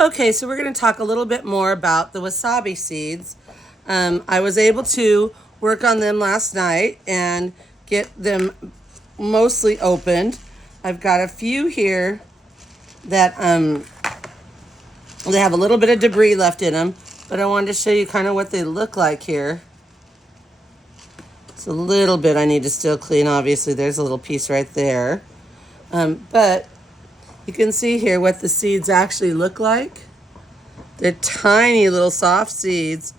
Okay, so we're going to talk a little bit more about the wasabi seeds. I was able to work on them last night and get them mostly opened. I've got a few here that they have a little bit of debris left in them, but I wanted to show you kind of what they look like here. It's a little bit I need to still clean, obviously. There's a little piece right there. But you can see here what the seeds actually look like. They're tiny little soft seeds.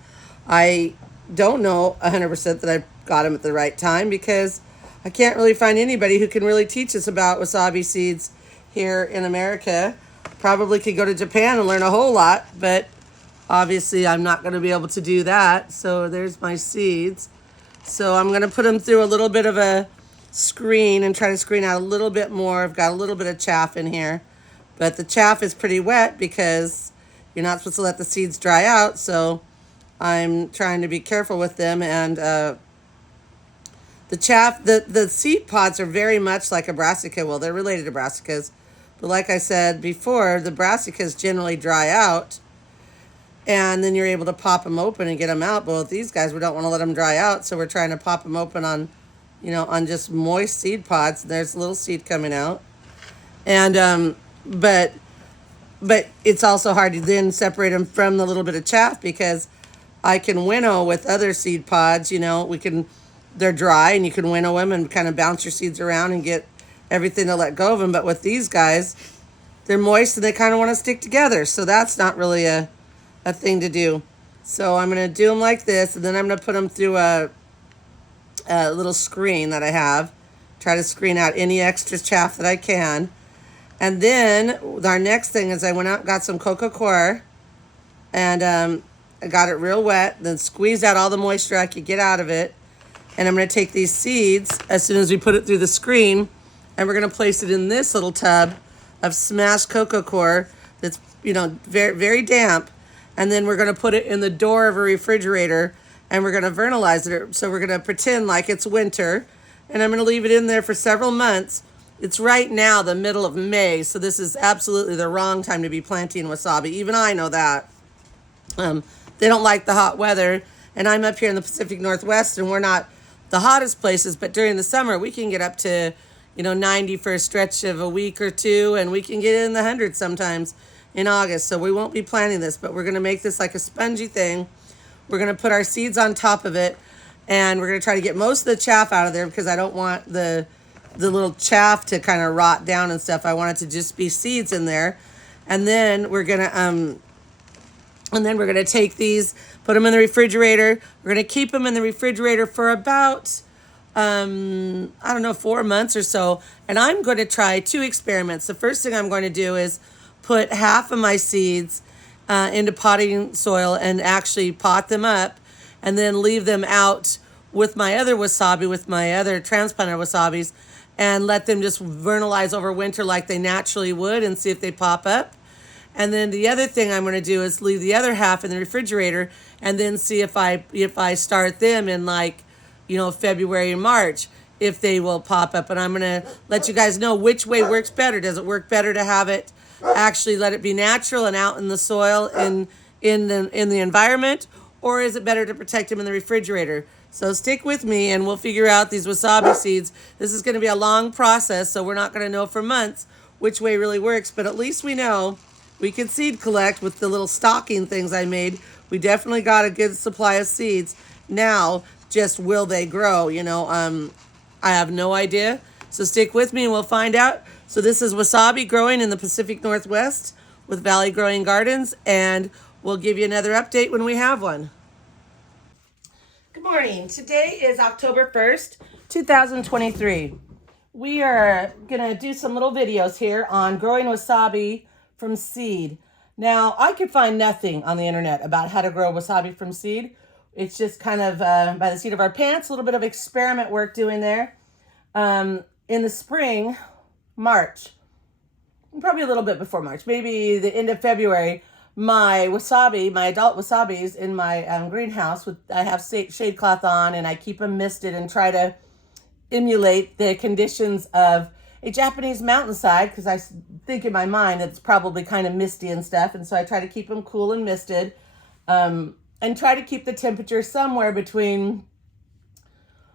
I don't know 100% that I got them at the right time because I can't really find anybody who can really teach us about wasabi seeds here in America. Probably could go to Japan and learn a whole lot, but obviously I'm not going to be able to do that. So there's my seeds. So I'm going to put them through a little bit of a screen and try to screen out a little bit more. I've got a little bit of chaff in here, but the chaff is pretty wet because you're not supposed to let the seeds dry out. So I'm trying to be careful with them. And the chaff, the seed pods are very much like a brassica. Well, they're related to brassicas, but like I said before, the brassicas generally dry out and then you're able to pop them open and get them out. But with these guys, we don't want to let them dry out, so we're trying to pop them open on, on just moist seed pods. There's a little seed coming out, and but it's also hard to then separate them from the little bit of chaff because I can winnow with other seed pods. They're dry and you can winnow them and kind of bounce your seeds around and get everything to let go of them. But with these guys, they're moist and they kind of want to stick together, so that's not really a thing to do. So I'm going to do them like this, and then I'm going to put them through a little screen that I have. Try to screen out any extra chaff that I can. And then our next thing is I went out and got some coco coir, and I got it real wet, then squeezed out all the moisture I could get out of it. And I'm going to take these seeds as soon as we put it through the screen, and we're going to place it in this little tub of smashed coco coir that's, very, very damp. And then we're going to put it in the door of a refrigerator and we're going to vernalize it. So we're going to pretend like it's winter, and I'm going to leave it in there for several months. It's right now the middle of May, so this is absolutely the wrong time to be planting wasabi. Even I know that. They don't like the hot weather, and I'm up here in the Pacific Northwest, and we're not the hottest places, but during the summer we can get up to 90 for a stretch of a week or two, and we can get in the hundreds sometimes in August. So we won't be planting this, but we're going to make this like a spongy thing. We're going to put our seeds on top of it, and we're going to try to get most of the chaff out of there because I don't want the little chaff to kind of rot down and stuff. I want it to just be seeds in there. And then we're going to take these, put them in the refrigerator. We're going to keep them in the refrigerator for about 4 months or so. And I'm going to try 2 experiments. The first thing I'm going to do is put half of my seeds into potting soil and actually pot them up, and then leave them out with my other wasabi, with my other transplanted wasabis, and let them just vernalize over winter like they naturally would and see if they pop up. And then the other thing I'm going to do is leave the other half in the refrigerator and then see if I start them in February and March, if they will pop up. And I'm going to let you guys know which way works better. Does it work better to have it actually let it be natural and out in the soil in the environment, or is it better to protect them in the refrigerator? So stick with me and we'll figure out these wasabi seeds. This is going to be a long process, so we're not going to know for months which way really works, but at least we know we can seed collect with the little stocking things I made. We definitely got a good supply of seeds. Now, just will they grow? I have no idea. So stick with me and we'll find out. So this is wasabi growing in the Pacific Northwest with Valley Growing Gardens, and we'll give you another update when we have one. Good morning. Today is October 1st, 2023. We are going to do some little videos here on growing wasabi from seed. Now, I could find nothing on the internet about how to grow wasabi from seed. It's just kind of by the seat of our pants, a little bit of experiment work doing there. In the spring, March, probably a little bit before March, maybe the end of February, my adult wasabis in my greenhouse, I have shade cloth on and I keep them misted and try to emulate the conditions of a Japanese mountainside, because I think in my mind it's probably kind of misty and stuff. And so I try to keep them cool and misted, and try to keep the temperature somewhere between,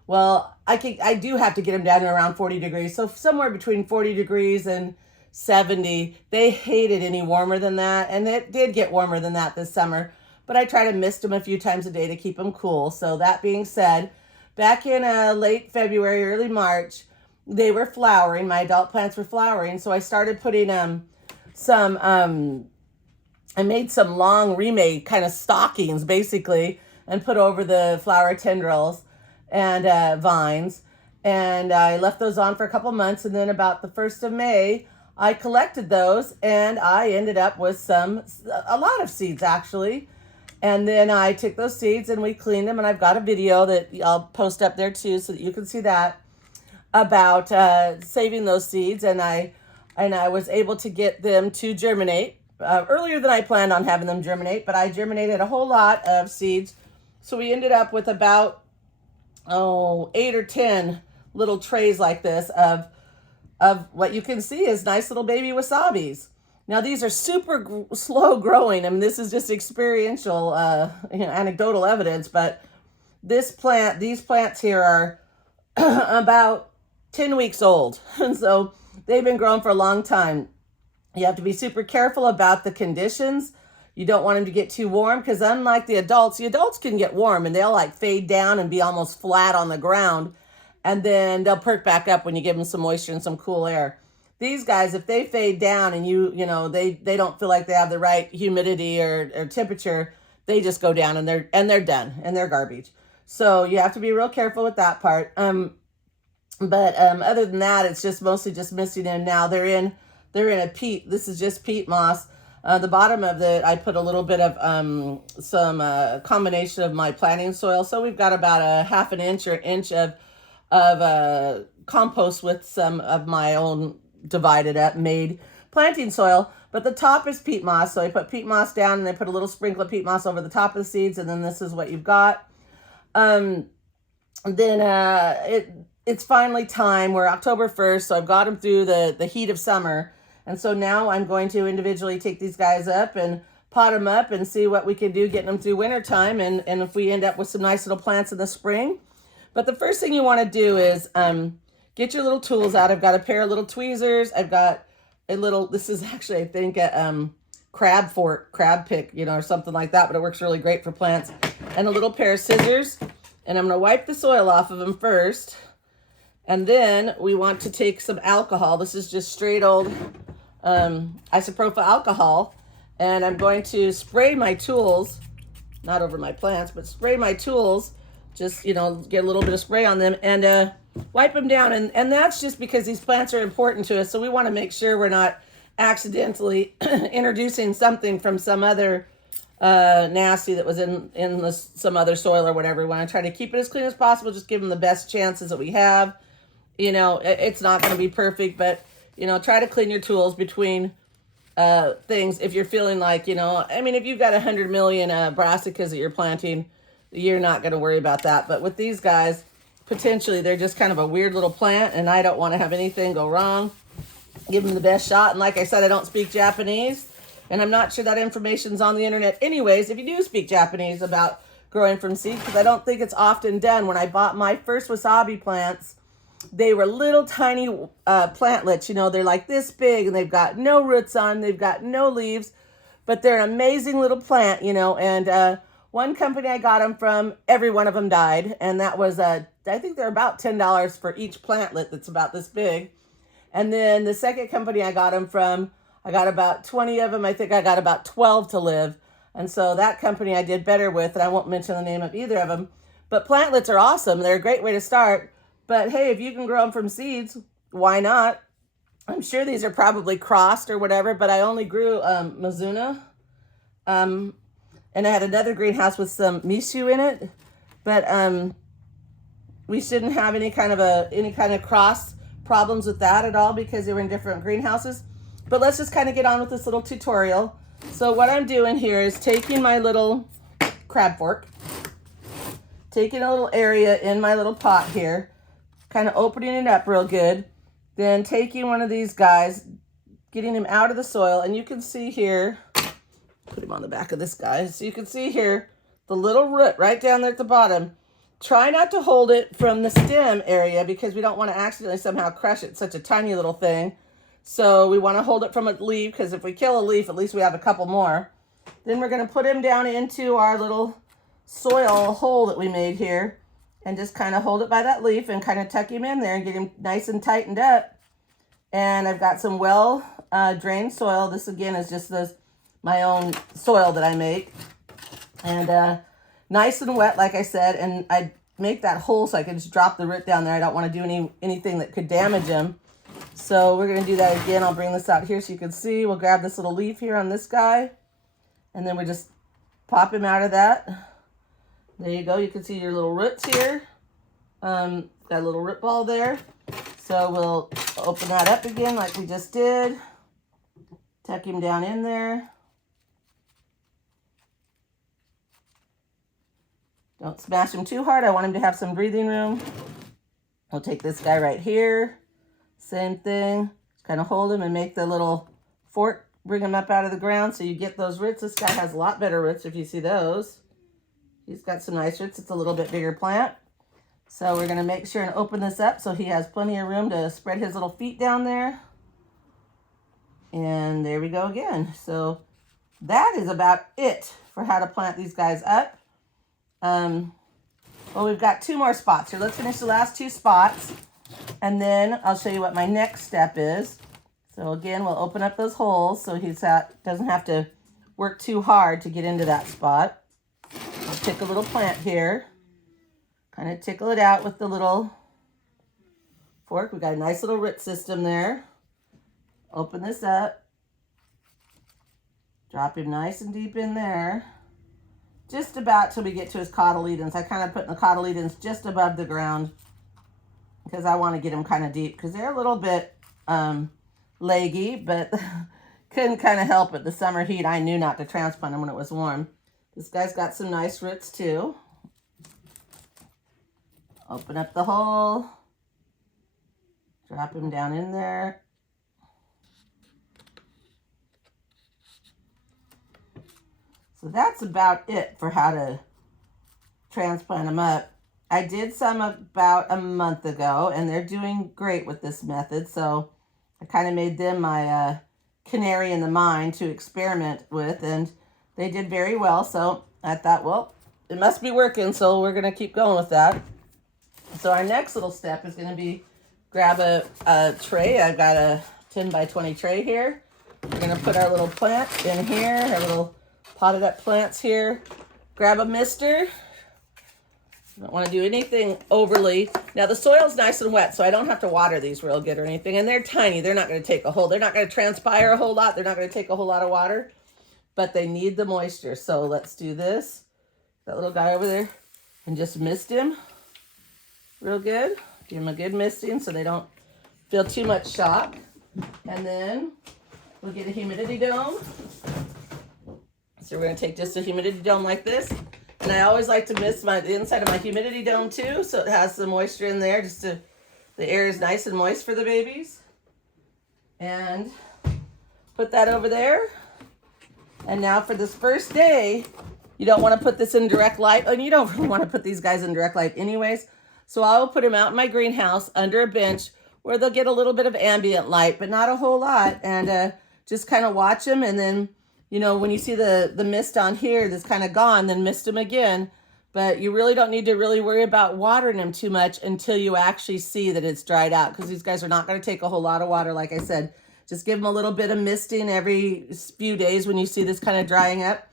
well, I do have to get them down to around 40 degrees. So somewhere between 40 degrees and 70. They hated any warmer than that. And it did get warmer than that this summer. But I try to mist them a few times a day to keep them cool. So that being said, back in late February, early March, they were flowering. My adult plants were flowering. So I started putting I made some long remade kind of stockings basically and put over the flower tendrils and vines. And I left those on for a couple months. And then about the 1st of May, I collected those and I ended up with a lot of seeds actually. And then I took those seeds and we cleaned them. And I've got a video that I'll post up there too so that you can see that about saving those seeds. And I was able to get them to germinate earlier than I planned on having them germinate. But I germinated a whole lot of seeds. So we ended up with about 8 or 10 little trays like this of what you can see is nice little baby wasabis. Now these are super slow growing. I mean, this is just experiential, anecdotal evidence, but these plants here are about 10 weeks old. And so they've been growing for a long time. You have to be super careful about the conditions. You don't want them to get too warm because unlike the adults can get warm and they'll like fade down and be almost flat on the ground. And then they'll perk back up when you give them some moisture and some cool air. These guys, if they fade down and they don't feel like they have the right humidity or temperature, they just go down and they're done and they're garbage. So you have to be real careful with that part. But other than that, it's just mostly just misting them. Now they're in a peat. This is just peat moss. The bottom of it, I put a little bit of some combination of my planting soil. So we've got about a half an inch or inch of compost with some of my own divided up made planting soil. But the top is peat moss. So I put peat moss down and I put a little sprinkle of peat moss over the top of the seeds. And then this is what you've got. It's finally time. We're October 1st. So I've got them through the heat of summer. And so now I'm going to individually take these guys up and pot them up and see what we can do getting them through winter time and if we end up with some nice little plants in the spring. But the first thing you want to do is get your little tools out. I've got a pair of little tweezers. I've got this is actually, I think, a crab pick, or something like that, but it works really great for plants. And a little pair of scissors. And I'm going to wipe the soil off of them first. And then we want to take some alcohol. This is just straight old isopropyl alcohol. And I'm going to spray my tools, not over my plants, but spray my tools. Just, get a little bit of spray on them and wipe them down. And that's just because these plants are important to us. So we want to make sure we're not accidentally introducing something from some other nasty that was in some other soil or whatever. We want to try to keep it as clean as possible. Just give them the best chances that we have. It's not going to be perfect, but, try to clean your tools between things. If you're feeling like, if you've got 100 million brassicas that you're planting, you're not going to worry about that. But with these guys, potentially they're just kind of a weird little plant and I don't want to have anything go wrong. Give them the best shot. And like I said, I don't speak Japanese and I'm not sure that information's on the internet anyways. If you do speak Japanese about growing from seed, because I don't think it's often done. When I bought my first wasabi plants, they were little tiny plantlets. They're like this big and they've got no roots on, they've got no leaves, but they're an amazing little plant, and one company I got them from, every one of them died. And that was, I think they're about $10 for each plantlet that's about this big. And then the second company I got them from, I got about 20 of them. I think I got about 12 to live. And so that company I did better with, and I won't mention the name of either of them. But plantlets are awesome. They're a great way to start. But hey, if you can grow them from seeds, why not? I'm sure these are probably crossed or whatever, but I only grew Mizuna. And I had another greenhouse with some mishu in it, but we shouldn't have any kind of cross problems with that at all because they were in different greenhouses. But let's just kind of get on with this little tutorial. So what I'm doing here is taking my little crab fork, taking a little area in my little pot here, kind of opening it up real good, then taking one of these guys, getting him out of the soil. And you can see here, put him on the back of this guy. So you can see here, the little root right down there at the bottom. Try not to hold it from the stem area because we don't want to accidentally somehow crush it. It's such a tiny little thing. So we want to hold it from a leaf because if we kill a leaf, at least we have a couple more. Then we're going to put him down into our little soil hole that we made here and just kind of hold it by that leaf and kind of tuck him in there and get him nice and tightened up. And I've got some well drained soil. This again is just my own soil that I make. And nice and wet, like I said, and I make that hole so I can just drop the root down there. I don't want to do anything that could damage him. So we're going to do that again. I'll bring this out here so you can see. We'll grab this little leaf here on this guy, and then we just pop him out of that. There you go. You can see your little roots here. Got a little root ball there. So we'll open that up again like we just did. Tuck him down in there. Don't smash him too hard. I want him to have some breathing room. We'll take this guy right here. Same thing. Just kind of hold him and make the little fork. Bring him up out of the ground so you get those roots. This guy has a lot better roots if you see those. He's got some nice roots. It's a little bit bigger plant. So we're going to make sure and open this up so he has plenty of room to spread his little feet down there. And there we go again. So that is about it for how to plant these guys up. Well, we've got 2 more spots here. Let's finish the last 2 spots, and then I'll show you what my next step is. So again, we'll open up those holes so he doesn't have to work too hard to get into that spot. I'll pick a little plant here, kind of tickle it out with the little fork. We got a nice little root system there. Open this up. Drop him nice and deep in there. Just about till we get to his cotyledons. I kind of put the cotyledons just above the ground because I want to get them kind of deep because they're a little bit leggy, but couldn't kind of help it. The summer heat, I knew not to transplant them when it was warm. This guy's got some nice roots too. Open up the hole. Drop him down in there. So that's about it for how to transplant them up. I did some about a month ago, and they're doing great with this method. So I kind of made them my canary in the mine to experiment with, and they did very well. So I thought, well, it must be working, so we're going to keep going with that. So our next little step is going to be grab a tray. I've got a 10 by 20 tray here. We're going to put our little plant in here, our little potted up plants here. Grab a mister. Don't want to do anything overly. Now the soil's nice and wet, so I don't have to water these real good or anything. And they're tiny. They're not going to take they're not going to transpire a whole lot. They're not going to take a whole lot of water, but they need the moisture. So let's do this. That little guy over there, and just mist him real good. Give them a good misting so they don't feel too much shock. And then we'll get a humidity dome. So we're going to take just a humidity dome like this. And I always like to mist the inside of my humidity dome too, so it has some moisture in there, the air is nice and moist for the babies. And put that over there. And now for this first day, you don't want to put this in direct light, and you don't really want to put these guys in direct light anyways. So I will put them out in my greenhouse under a bench where they'll get a little bit of ambient light, but not a whole lot. And just kind of watch them, and then when you see the mist on here that's kind of gone, then mist them again. But you really don't need to really worry about watering them too much until you actually see that it's dried out, because these guys are not going to take a whole lot of water. Like I said, just give them a little bit of misting every few days when you see this kind of drying up.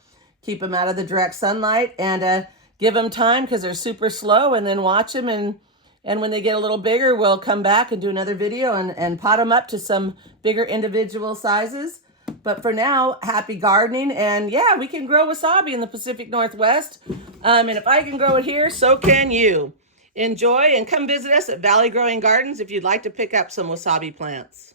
Keep them out of the direct sunlight, and give them time because they're super slow, and then watch them. And when they get a little bigger, we'll come back and do another video and pot them up to some bigger individual sizes. But for now, happy gardening. And yeah, we can grow wasabi in the Pacific Northwest. And if I can grow it here, so can you. Enjoy, and come visit us at Valley Growing Gardens if you'd like to pick up some wasabi plants.